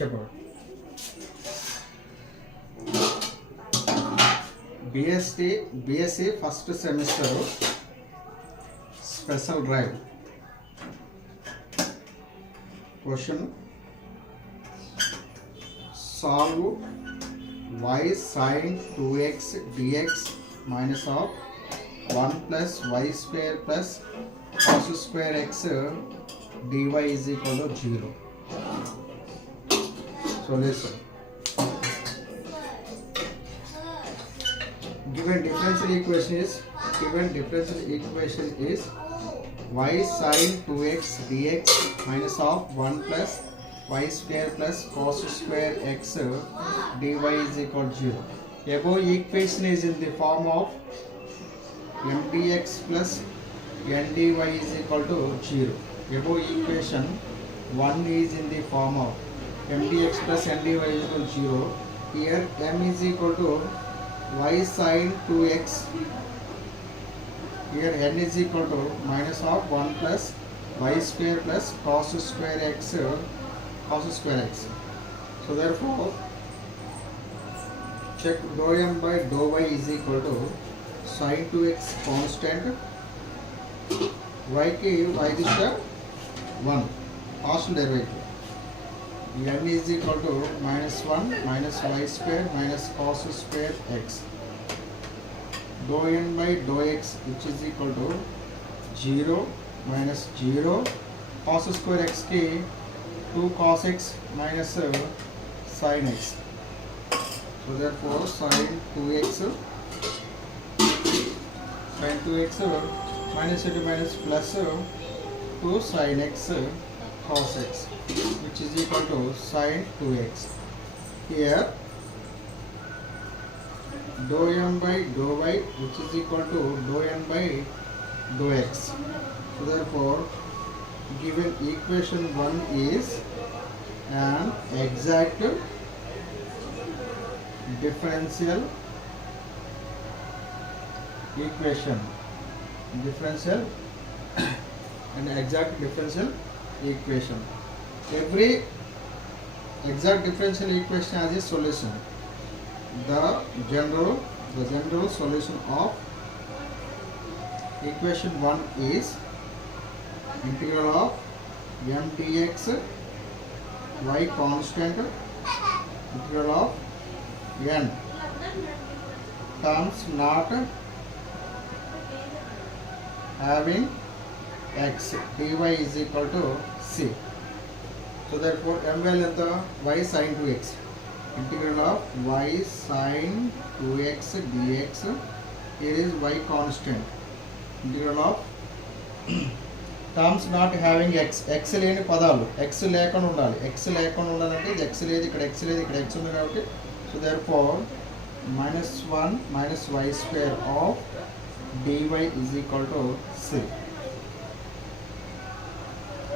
చెప్పండి. BSc first semester special drive question solve y sin 2x dx minus of 1 plus y square plus cos square x dy is equal to 0. Solution. Given differential equation is y sin 2x dx minus of 1 plus y square plus cos square x dy is equal to 0. Above equation is in the form of mdx plus ndy is equal to 0. Above equation 1 is in the form of mdx plus ndy is equal to 0. Here m is equal to y sin 2x. Here n is equal to minus of 1 plus y square plus cos square x. So therefore check dou m by dou y is equal to sin 2x constant, y ki y disha 1 partial derivative, n is equal to minus 1 minus y square minus cos square x. Dou n by dou x which is equal to 0 minus 0 cos square x ki 2 cos x minus sin x. So therefore sin 2x minus into minus plus 2 sin x cos x which is equal to sin 2x. Here dou m by dou y which is equal to dou n by dou x. So therefore given equation 1 is an exact differential equation. An exact differential equation. Every exact differential equation has a solution. The general solution of equation 1 is integral of m dx y constant integral of n terms not having x dy is equal to c. So therefore m value of the y sin 2x integral of y sin 2x dx. Here is y constant integral of terms not having X లేని పదాలు, X లేకుండా ఉండాలి. X లేకుండా ఉండాలంటే ఇది X లేదు, ఇక్కడ X లేదు, ఇక్కడ ఎక్స్ ఉంది కాబట్టి so therefore minus 1 minus y square of dy is equal to c.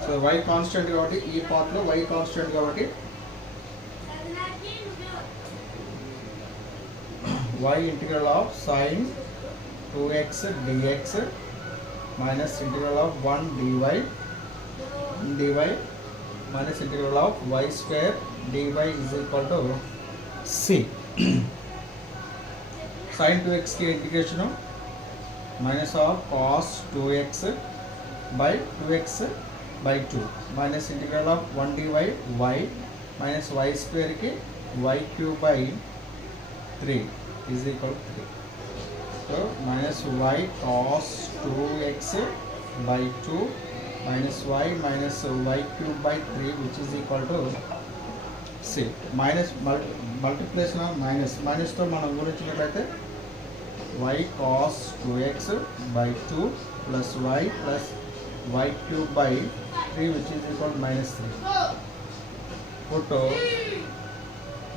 So y constant కాబట్టి ఈ పార్ట్ లో y constant కాబట్టి y integral of sin 2x dx minus integral of 1 dy minus integral of y square dy is equal to c. sin 2x की integration minus of cos 2x by 2x by 2 minus integral of 1 dy y minus y square की y cube by 3 is equal to 3. So minus y cos 2x by 2 minus y minus y cube by 3 which is equal to c. Minus multiplication of minus तो మనం గురించినట్లయితే y cos 2x by 2 plus y cube by 3 which is equal to minus 3. Put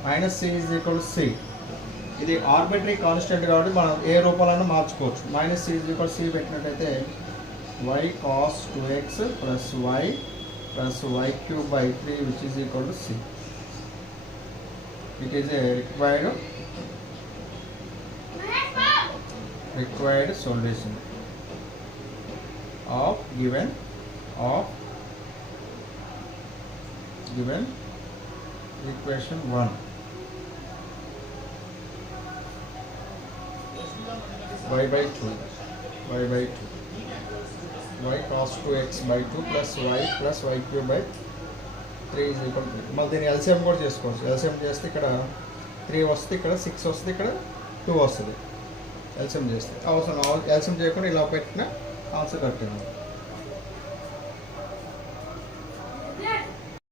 minus c is equal to c. ఇది arbitrary constant కాబట్టి మనం ఏ రూపాలను మార్చుకోవచ్చు. Minus c is equal to c పెట్టినట్టయితే y cos 2x plus y cube by 3 which is equal to c. It is a required solution of given equation 1 y by 2 y cos 2x by 2 plus y cube by 3 is equal to 3. మళ్ళీ దీన్ని LCM కూడా చేసుకోవచ్చు. LCM చేస్తే ఇక్కడ 3 వస్తుంది, ఇక్కడ 6 వస్తుంది, ఇక్కడ 2 వస్తుంది. ఎల్సిఎం చేస్తే అవసరం ఎల్సిఎం చేయకుండా ఇలా పెట్టిన ఆన్సర్ కట్టాను.